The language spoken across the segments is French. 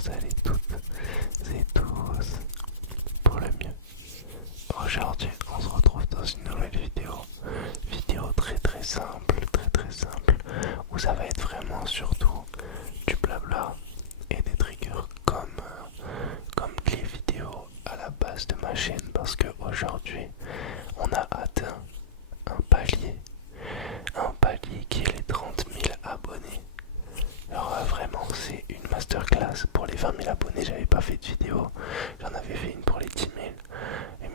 vous allez toutes et tous pour le mieux. Aujourd'hui, on se retrouve dans une nouvelle vidéo. Vidéo très simple, très simple, où ça va être vraiment surtout du blabla et des triggers comme les vidéos à la base de ma chaîne, parce que aujourd'hui, on a atteint un palier qui est les 30 000 abonnés. Alors vraiment c'est une masterclass. Pour les 20 000 abonnés j'avais pas fait de vidéo, j'en avais fait une pour les 10 000,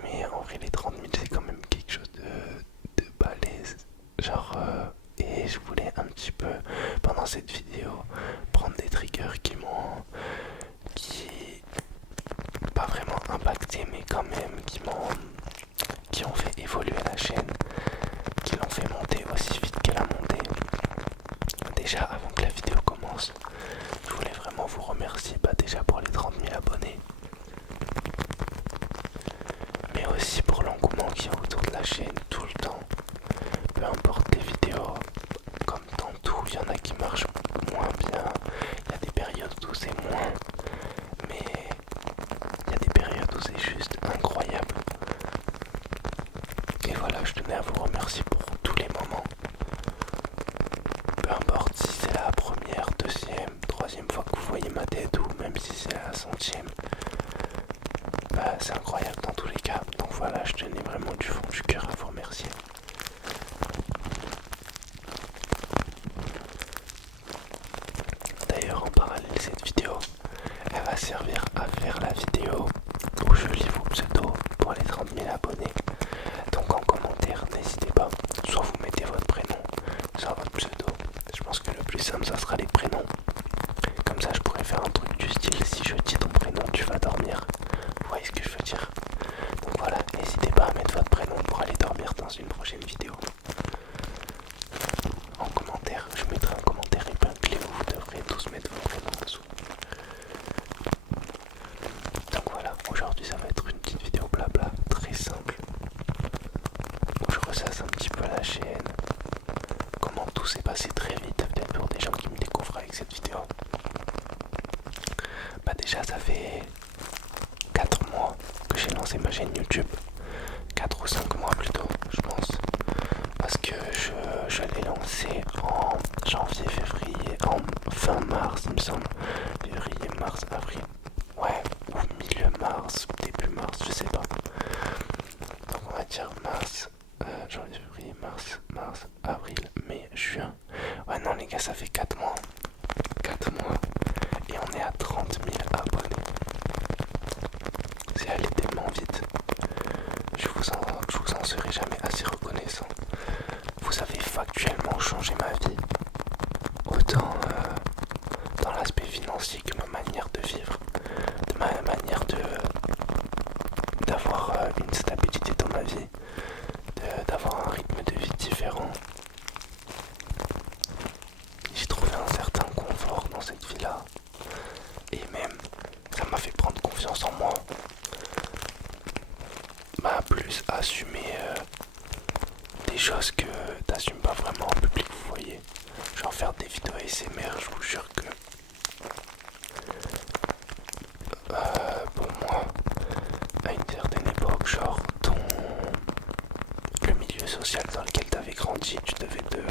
mais en vrai les 30 000 c'est quand même quelque chose de balèze. Et je voulais un petit peu pendant cette vidéo prendre des triggers qui pas vraiment impacté, mais quand même qui ont fait évoluer la chaîne, qui l'ont fait monter aussi vite qu'elle a monté. Déjà avant que la vidéo commence, je voulais vraiment vous remercier déjà pour les 30 000 abonnés, mais aussi pour l'engouement qu'il y a autour de la chaîne tout le temps. Peu importe les vidéos, comme dans tout, il y en a qui marchent moins bien, il y a des périodes où c'est moins, mais il y a des périodes où c'est juste incroyable. Et voilà, je tenais à vous remercier pour tous les moments. Peu importe si c'est la première, deuxième, troisième fois que vous voyez ma tête, ou même si c'est la centième, c'est incroyable dans tous les cas. Donc voilà, je tenais vraiment du fond du cœur à vous remercier. D'ailleurs, en parallèle, cette vidéo, elle va servir à faire la vidéo où je lis vos pseudos pour les 30 000 abonnés. Donc en commentaire, n'hésitez pas, soit vous mettez votre prénom, soit votre pseudo. Je pense que le plus simple, ça sera les prénoms. Comme ça, je pourrais faire un truc du style, si je dis ton prénom, tu vas dormir. Vous voyez ce que je veux dire? Donc voilà, n'hésitez pas à mettre votre prénom pour aller dormir dans une prochaine vidéo. En commentaire, je mettrai un commentaire épinglé où vous devrez tous mettre vos prénoms en dessous. Donc voilà, aujourd'hui ça va être une petite vidéo blabla très simple, où je ressasse un petit peu la chaîne, comment tout s'est passé très vite, peut-être pour des gens qui me découvrent avec cette vidéo. Déjà ça fait 4 mois que j'ai lancé ma chaîne YouTube, 4 ou 5 mois plutôt je pense, parce que je l'ai lancé en janvier, février, en fin mars il me semble, février, mars, avril, ouais, ou milieu mars, début mars, je sais pas. Donc on va dire mars, janvier, février, mars, avril, mai, juin. Ouais non les gars, ça fait 4 mois. 4 mois et on est à 30 000 abonnés. C'est allé tellement vite. Je vous en serai jamais assez reconnaissant. Vous avez factuellement changé ma vie. Autant dans l'aspect financier que ma manière de vivre, de ma manière d'avoir une stabilité dans ma vie, d'avoir un rythme de vie différent. J'ai trouvé un certain confort dans cette vie-là. Et même, ça m'a fait prendre confiance en moi. Plus assumer des choses que t'assumes pas vraiment en public, vous voyez. Genre faire des vidéos ASMR, je vous jure que pour moi, à une certaine époque, genre le milieu social dans lequel t'avais grandi, tu devais te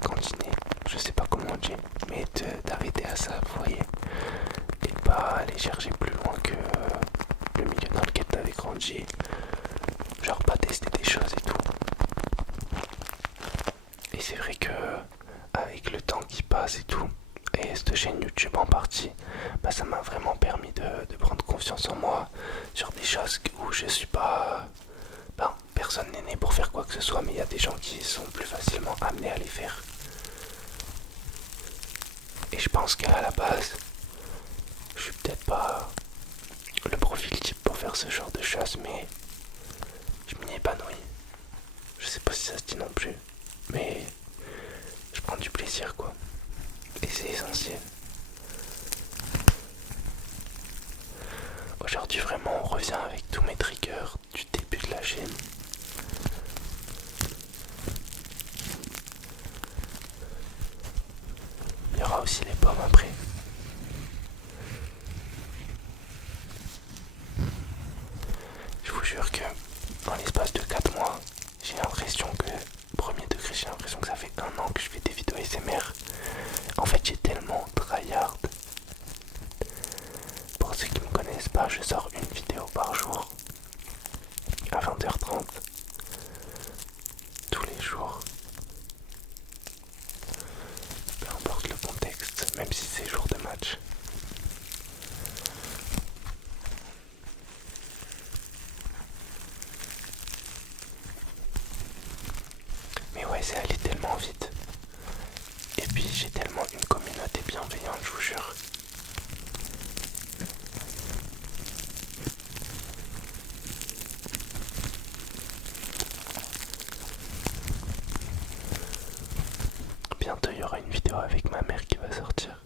cantiner, je sais pas comment on dit, mais t'arrêter à ça, vous voyez, et pas aller chercher plus loin que le milieu dans lequel t'avais grandi, genre pas tester des choses et tout. Et c'est vrai que avec le temps qui passe et tout, et cette chaîne YouTube en partie, ça m'a vraiment permis de prendre confiance en moi sur des choses où je suis pas... personne n'est né pour faire quoi que ce soit, mais il y a des gens qui sont plus facilement amenés à les faire. Et je pense qu'à la base, je suis peut-être pas le profil type pour faire ce genre de choses, mais je m'y épanouis. Je sais pas si ça se dit non plus, mais je prends du plaisir quoi. Et c'est essentiel. Aujourd'hui vraiment on revient avec tous mes triggers du début de la chaîne. Il y aura aussi les pommes après. c'est jour de match. Mais ouais, c'est allé tellement vite. Et puis j'ai tellement une communauté bienveillante, je vous jure. Bientôt il y aura une vidéo avec ma mère qui va sortir.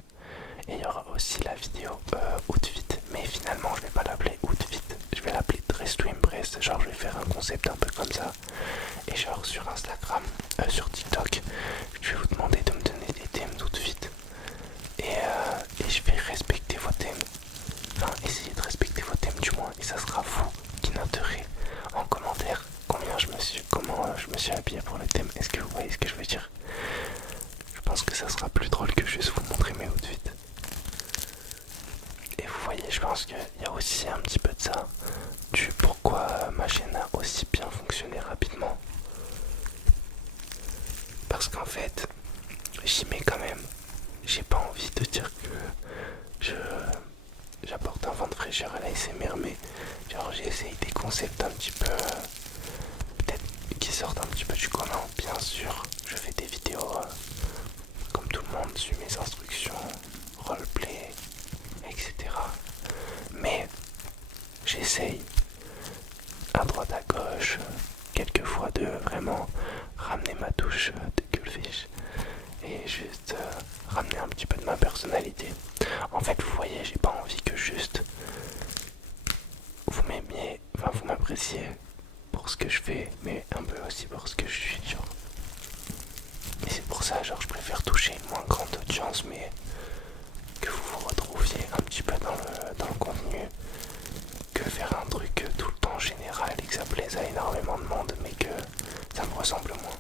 Et il y aura aussi la vidéo Outfit. Mais finalement je vais pas l'appeler Outfit. Je vais l'appeler Dress to Impress. Genre je vais faire un concept un peu comme ça. Et genre sur Instagram, sur TikTok, je vais vous demander de me donner des thèmes d'outfit. Et je vais respecter vos thèmes. Enfin essayer de respecter vos thèmes du moins. Et ça sera vous qui noterez en commentaire comment je me suis habillé pour le thème. Est-ce que vous voyez ce que je veux dire? Je pense que ça sera plus drôle que juste vous montrer mes outfits. Et vous voyez, je pense qu'il y a aussi un petit peu de ça, du pourquoi ma chaîne a aussi bien fonctionné rapidement. Parce qu'en fait, j'y mets quand même. J'ai pas envie de dire que j'apporte un vent de fraîcheur à la SMR, mais genre j'ai essayé des concepts un petit peu peut-être qui sortent un petit peu du commun. Bien sûr, je fais des vidéos comme tout le monde, suis mes instructions, roleplay, etc. Mais j'essaye à droite à gauche, quelquefois de vraiment ramener ma touche de Gullfish et juste ramener un petit peu de ma personnalité. En fait, vous voyez, j'ai pas envie que juste vous m'aimiez, enfin vous m'appréciez pour ce que je fais, mais un peu aussi pour ce que je suis, genre. Et c'est pour ça, genre, je préfère toucher une moins grande audience, mais que vous vous retrouviez un petit peu dans le contenu, que faire un truc tout le temps général et que ça plaise à énormément de monde, mais que ça me ressemble moins.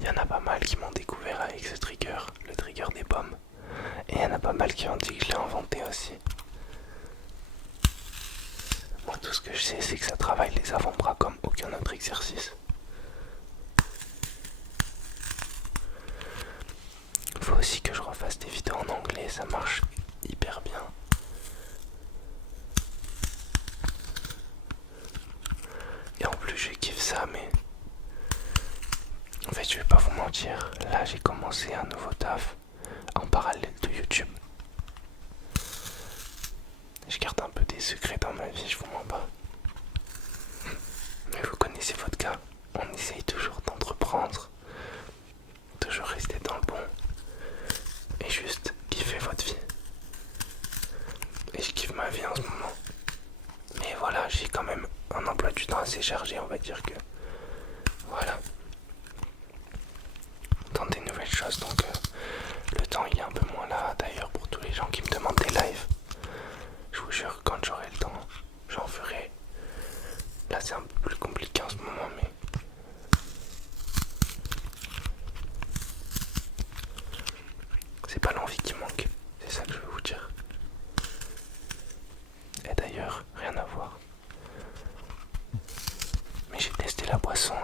Il y en a pas mal qui m'ont découvert avec ce trigger, le trigger des pommes. Et il y en a pas mal qui ont dit que je l'ai inventé aussi. Moi tout ce que je sais c'est que ça travaille les avant-bras comme aucun autre exercice. Faut aussi que je refasse des vidéos en anglais, ça marche hyper bien. Et en plus je kiffe ça, mais en fait je vais pas vous mentir, là j'ai commencé un nouveau taf en parallèle de YouTube. Je garde un peu des secrets dans ma vie, je vous mens pas. Mais vous connaissez votre cas, on essaye toujours d'entreprendre, toujours rester dans le bon et juste kiffer votre vie. Et je kiffe ma vie en ce moment. Mais voilà, j'ai quand même un emploi du temps assez chargé, on va dire que voilà. Dans des nouvelles choses, donc le temps il est un peu moins là. D'ailleurs pour tous les gens qui me demandent des lives, je vous jure quand j'aurai le temps, j'en ferai. Là c'est un peu plus compliqué en ce moment, mais c'est pas l'envie qui manque, c'est ça que je veux vous dire. Et d'ailleurs, rien à voir, mais j'ai testé la boisson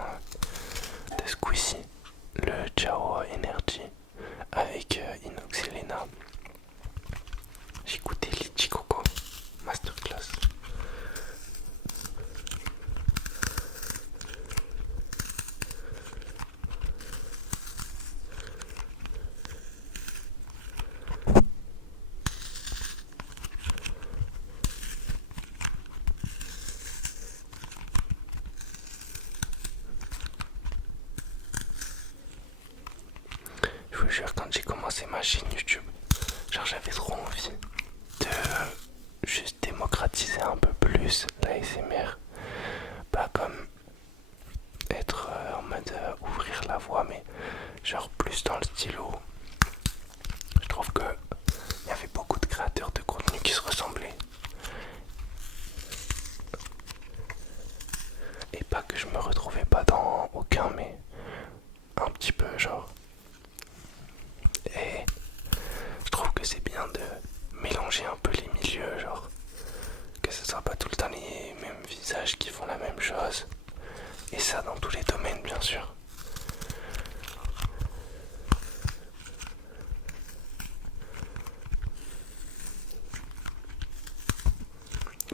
de Squeezie, le Chao Energy avec Inoxylena. J'ai goûté Litchi Coco Masterclass. Je vous jure, quand j'ai commencé ma chaîne YouTube, genre j'avais trop envie de juste démocratiser un peu plus la ASMR. Pas comme être en mode ouvrir la voie, mais genre plus dans le stylo. Je trouve que il y avait beaucoup de créateurs de contenu qui se ressemblaient. Et pas que je me retrouvais pas dans aucun, mais un petit peu genre. Et je trouve que c'est bien de mélanger un peu les milieux, genre que ce soit pas tout le temps les mêmes visages ça dans tous les domaines, bien sûr.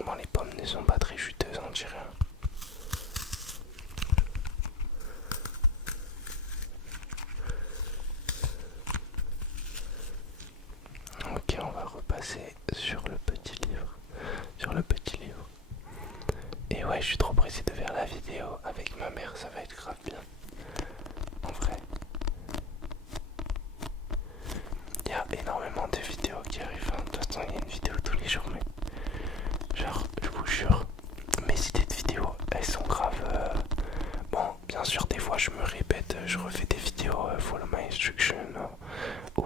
Bon, les pommes ne sont pas très juteuses, on dirait. Ok, on va repasser sur le petit livre. Et ouais, je suis trop pressé de faire la vidéo avec ma mère, ça va être grave bien. En vrai. Il y a énormément de vidéos qui arrivent. De toute façon, il y a une vidéo tous les jours, mais genre, je vous jure, mes idées de vidéos, elles sont graves. Bon, bien sûr, des fois, je me répète, je refais des vidéos Follow My Instruction ou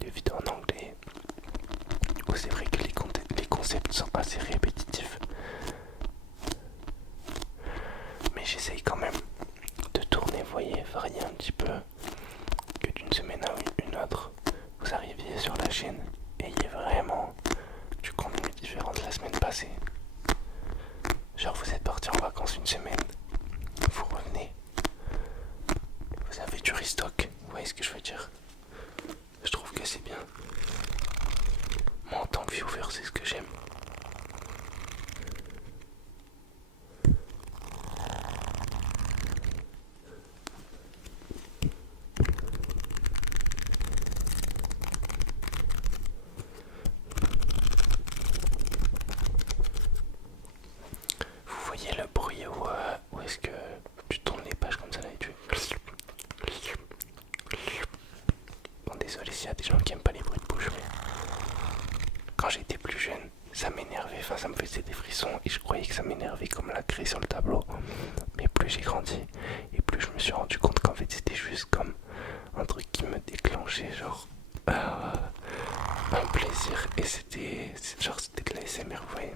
des vidéos en anglais. Où c'est vrai que les concepts sont assez répétitifs. Mais j'essaye quand même de tourner, vous voyez, varier un petit peu, que d'une semaine à une autre, vous arriviez sur la chaîne et il y ait vraiment du contenu différent de la semaine passée. Genre vous êtes parti en vacances une semaine, vous revenez, vous avez du restock, vous voyez ce que je veux dire? Je trouve que c'est bien. Moi en tant que viewer, c'est ce que j'aime. Vous voyez le bruit où est-ce que tu tournes les pages comme ça là et tu... Bon, désolé s'il y a des gens qui aiment pas les bruits de bouche, mais quand j'étais plus jeune, ça m'énervait, enfin ça me faisait des frissons et je croyais que ça m'énervait comme la craie sur le tableau. Mais plus j'ai grandi et plus je me suis rendu compte qu'en fait c'était juste comme un truc qui me déclenchait genre un plaisir et c'était de la SMR, vous voyez.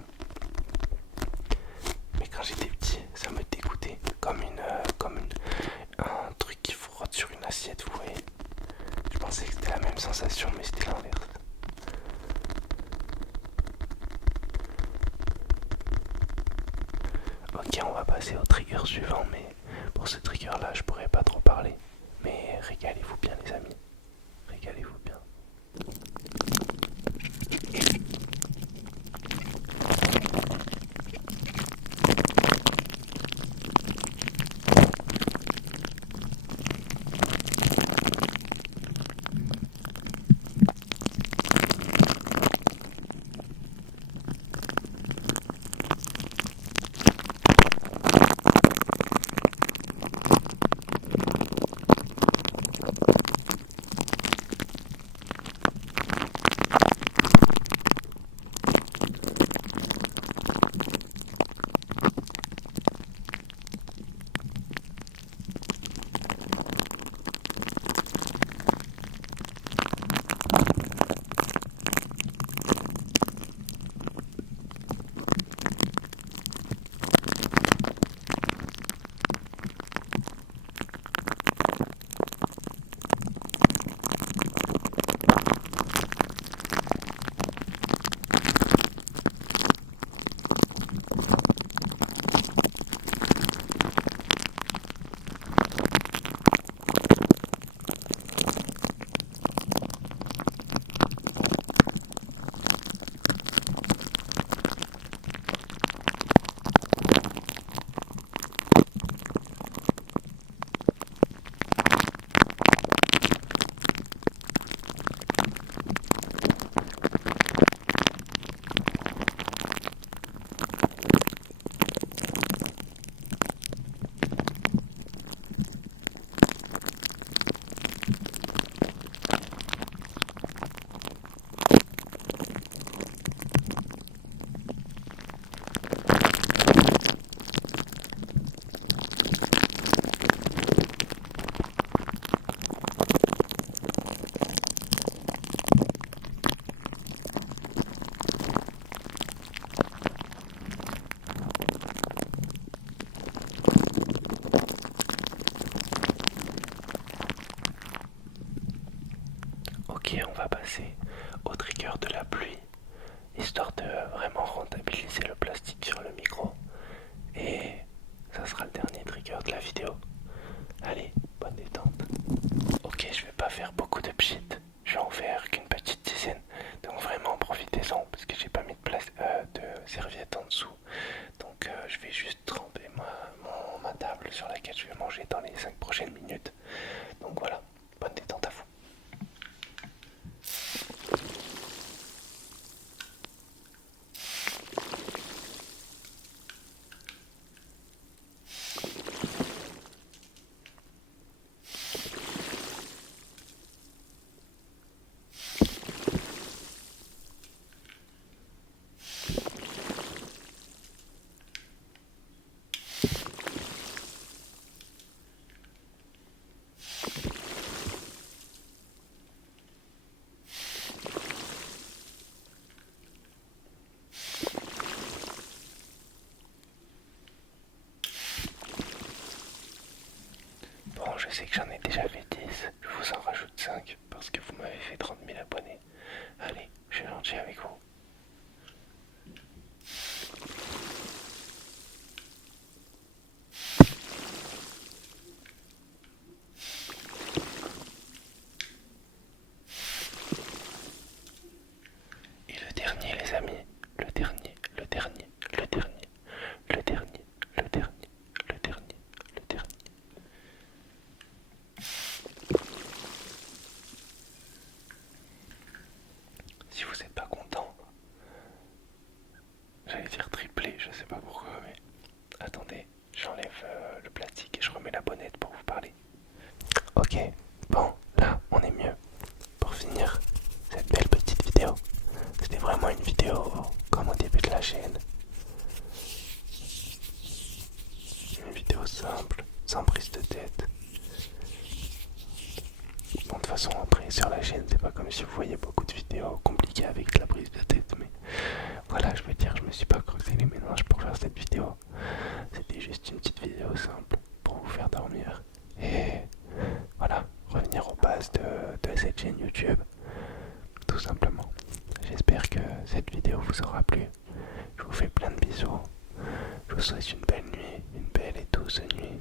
Mais quand j'étais petit, ça me dégoûtait comme un truc qui frotte sur une assiette, vous voyez. Je pensais que c'était la même sensation, mais c'était l'inverse. Ok, on va passer au trigger suivant, mais pour ce trigger là, je pourrais pas trop parler. Mais régalez-vous bien, les amis. Régalez-vous bien. Ok, on va passer au trigger de la pluie, histoire de vraiment rentabiliser le plastique sur le micro. Et ça sera le dernier trigger de la sur laquelle je vais manger dans les 5 prochaines minutes. Donc voilà, bonne détente à vous. Bon, je sais que j'en ai déjà fait 10, je vous en rajoute 5 parce que vous m'avez fait 30 000 abonnés. Allez, je suis gentil avec vous. Et le dernier, les amis, le dernier, le dernier, le dernier, le dernier, le dernier, le dernier, le dernier. Si vous n'êtes pas content, j'allais dire triplé, je sais pas pourquoi, mais attendez, j'enlève le plastique et je remets la bonnette pour vous parler. Ok, bon, là, on est mieux. Pour finir cette belle petite vidéo, c'était vraiment une vidéo comme au début de la chaîne. Une vidéo simple, sans prise de tête. Bon, de toute façon, après, sur la chaîne, c'est pas comme si vous voyez beaucoup de vidéos compliquées avec de la prise de tête, mais voilà, je veux dire, je me suis pas creusé les méninges pour faire cette vidéo. C'était juste une petite vidéo simple pour vous faire dormir. Et voilà, revenir aux bases de cette chaîne YouTube, tout simplement. J'espère que cette vidéo vous aura plu. Je vous fais plein de bisous. Je vous souhaite une belle nuit, une belle et douce nuit.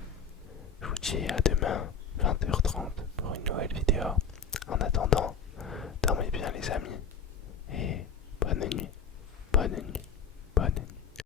Je vous dis à demain, 20h30, pour une nouvelle vidéo. En attendant, dormez bien les amis.